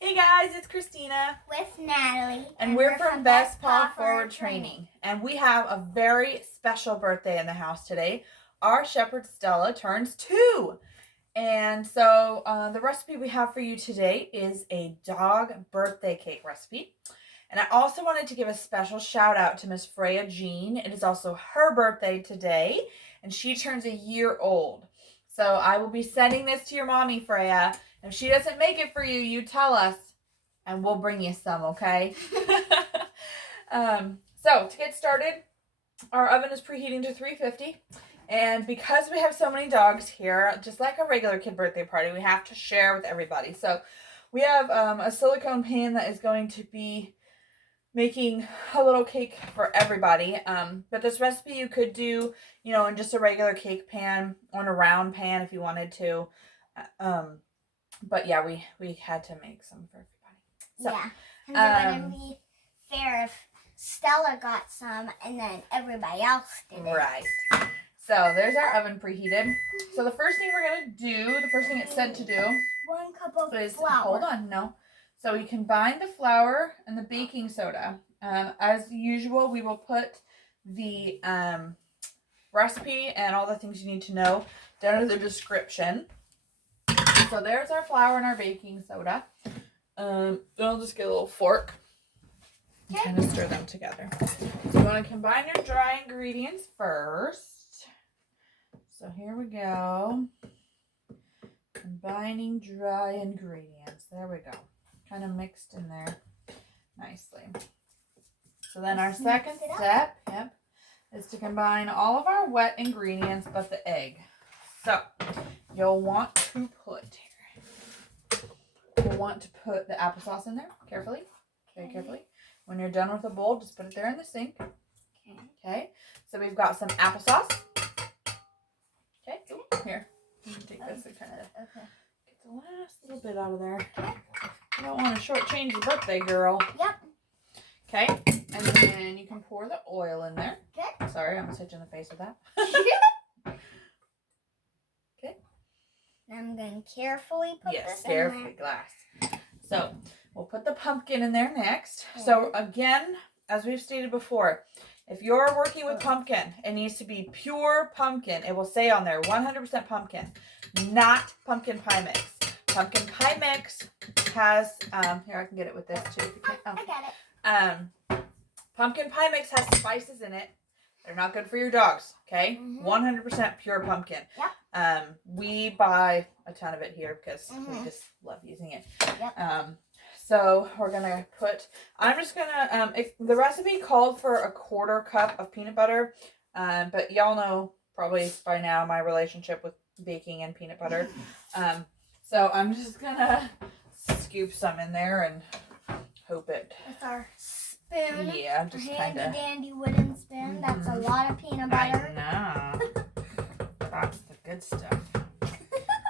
Hey guys, it's Christina. With Natalie. And we're from Best Paw Forward Training. And we have a very special birthday in the house today. Our shepherd Stella turns 2. And so the recipe we have for you today is a dog birthday cake recipe. And I also wanted to give a special shout out to Miss Freya Jean. It is also her birthday today, and she turns a year old. So I will be sending this to your mommy, Freya. If she doesn't make it for you, you tell us, and we'll bring you some, okay? So to get started, our oven is preheating to 350. And because we have so many dogs here, just like a regular kid birthday party, we have to share with everybody. So we have a silicone pan that is going to be making a little cake for everybody. But this recipe you could do, in just a regular cake pan, on a round pan if you wanted to. But yeah, we had to make some for everybody. So, yeah, and it wouldn't be fair if Stella got some and then everybody else didn't. Right. So there's our oven preheated. So the first thing we're going to do, the first thing it said to do 1 cup of is, flour. hold on, no. So we combine the flour and the baking soda. As usual, we will put the recipe and all the things you need to know down in the description. So there's our flour and our baking soda. Then I'll just get a little fork and kind of stir them together. So you want to combine your dry ingredients first. So here we go. Combining dry ingredients. There we go. Kind of mixed in there nicely. So then our second step, is to combine all of our wet ingredients but the egg. So you'll want to put the applesauce in there carefully. Very carefully. When you're done with the bowl, just put it there in the sink. Okay. So we've got some applesauce. Okay. Ooh, here. You can take this and kind of get the last little bit out of there. You don't want to shortchange the birthday girl. Yep. Okay. And then you can pour the oil in there. Okay. Sorry, I'm gonna hit you in the face with that. Okay. I'm going to carefully put this in carefully, there. glass. So we'll put the pumpkin in there next. Okay. So again, as we've stated before, if you're working with pumpkin, it needs to be pure pumpkin. It will say on there 100% pumpkin, not pumpkin pie mix. Pumpkin pie mix has, here I can get it with this too. If you can. I got it. Pumpkin pie mix has spices in it. They're not good for your dogs, okay? 100% pure pumpkin. Yep. We buy a ton of it here because we just love using it. Yep. So we're gonna I'm just gonna, the recipe called for a 1/4 cup of peanut butter, but y'all know probably by now my relationship with baking and peanut butter. So I'm just gonna scoop some in there and hope it. With our spoon. Yeah, just kind of. Handy dandy wooden spoon. That's a lot of peanut butter. I know. That's the good stuff.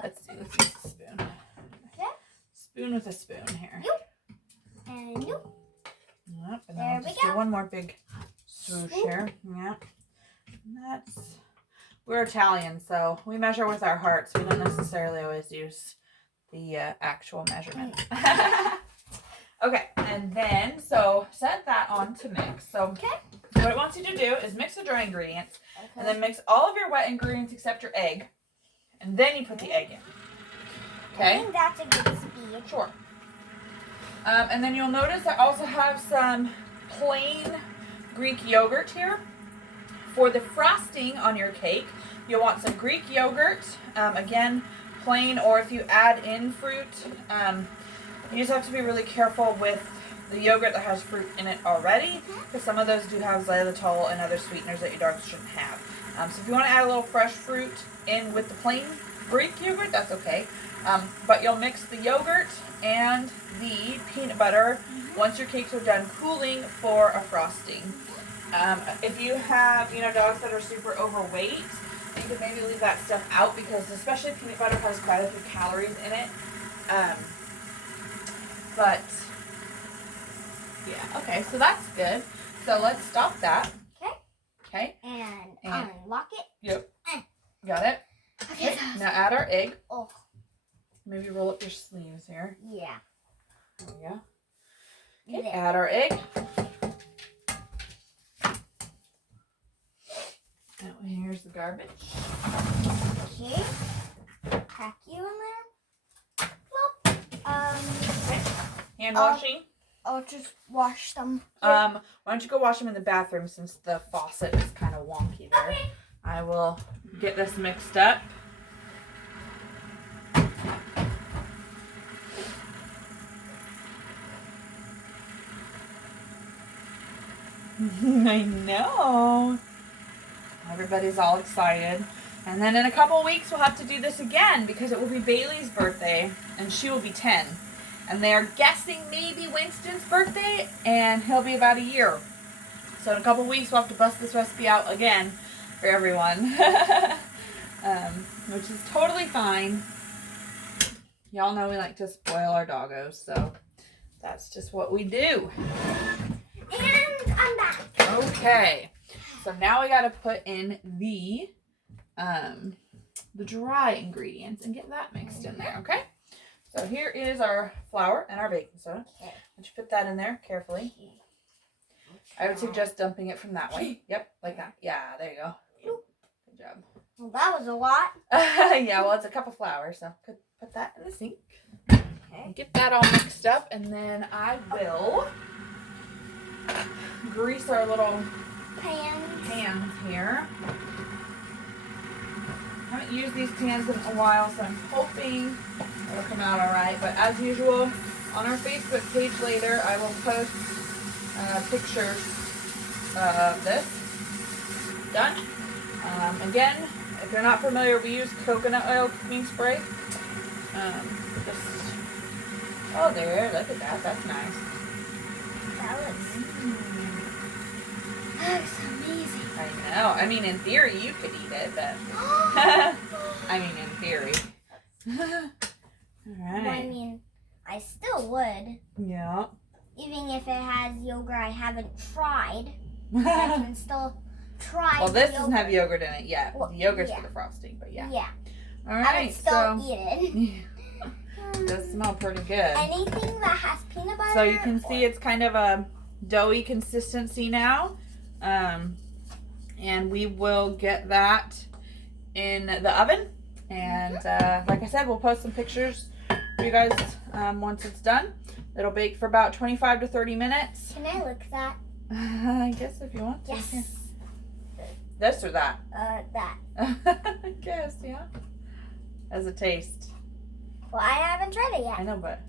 Let's use a spoon. Okay. Spoon with a spoon here. Yoop. And yoop. Yep, and then I'll just do one more big swoosh here. Yep. And we're Italian, so we measure with our hearts. We don't necessarily always use the actual measurement. Okay, and then, so set that on to mix. So what it wants you to do is mix the dry ingredients, and then mix all of your wet ingredients except your egg, and then you put the egg in. Okay? I think that's a good speed. Sure. And then you'll notice I also have some plain Greek yogurt here. For the frosting on your cake, you'll want some Greek yogurt, again, plain, or if you add in fruit, you just have to be really careful with the yogurt that has fruit in it already, because some of those do have xylitol and other sweeteners that your dogs shouldn't have. So if you want to add a little fresh fruit in with the plain Greek yogurt, that's okay. But you'll mix the yogurt and the peanut butter once your cakes are done cooling for a frosting. If you have, dogs that are super overweight, you can maybe leave that stuff out because especially peanut butter has quite a few calories in it. But yeah, okay, so that's good. So let's stop that. Okay. And unlock it. Yep. Got it. Okay. Now add our egg. Oh. Maybe roll up your sleeves here. Yeah. There we go. Okay, There. add our egg. Now here's the garbage. Okay. Pack you in there. Well, Hand washing. I'll just wash them. Why don't you go wash them in the bathroom since the faucet is kind of wonky there. Okay. I will get this mixed up. I know. Everybody's all excited. And then in a couple weeks we'll have to do this again because it will be Bailey's birthday and she will be 10. And they are guessing maybe Winston's birthday and he'll be about a year. So in a couple weeks we'll have to bust this recipe out again for everyone. Which is totally fine. Y'all know we like to spoil our doggos, so that's just what we do. And I'm back. Okay. So now we gotta put in the dry ingredients and get that mixed in there, okay? So here is our flour and our baking soda. Okay. Once you put that in there carefully. I would suggest dumping it from that way. Yep, like that. Yeah, there you go. Good job. Well, that was a lot. Yeah, well, it's a cup of flour, so put that in the sink. Okay. Get that all mixed up, and then I will grease our little pans here. I haven't used these pans in a while, so I'm hoping it'll come out all right. But as usual, on our Facebook page later, I will post pictures of this. Done. Again, if you're not familiar, we use coconut oil cooking spray. Oh, there, look at that. That's nice. That looks amazing. I know. I mean, in theory, you could eat it, but I mean, in theory. All right. Well, I mean, I still would. Yeah. Even if it has yogurt I haven't tried, I can still try. Well, this doesn't have yogurt in it yet. Well, The yogurt's yeah. for the frosting, but yeah. Yeah. All I right. would still eat it. It does smell pretty good. Anything that has peanut butter. So you can see it's kind of a doughy consistency now. And we will get that in the oven. And like I said, we'll post some pictures for you guys once it's done. It'll bake for about 25 to 30 minutes. Can I lick that? I guess if you want to. Yes. Yeah. This or that? That. I guess, yeah. As a taste. Well, I haven't tried it I yet. know, but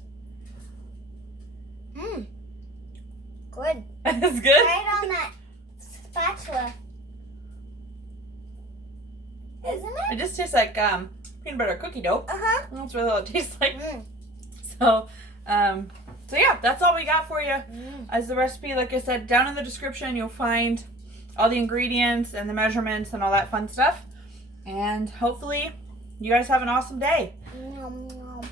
Good. it's good. Try it on that spatula. Isn't it? It just tastes like peanut butter cookie dough. Uh-huh. That's really what it tastes like. Mm. So yeah, that's all we got for you. Mm. As the recipe, like I said, down in the description, you'll find all the ingredients and the measurements and all that fun stuff. And hopefully you guys have an awesome day. Nom, nom.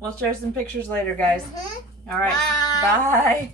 We'll share some pictures later, guys. Mm-hmm. All right. Bye.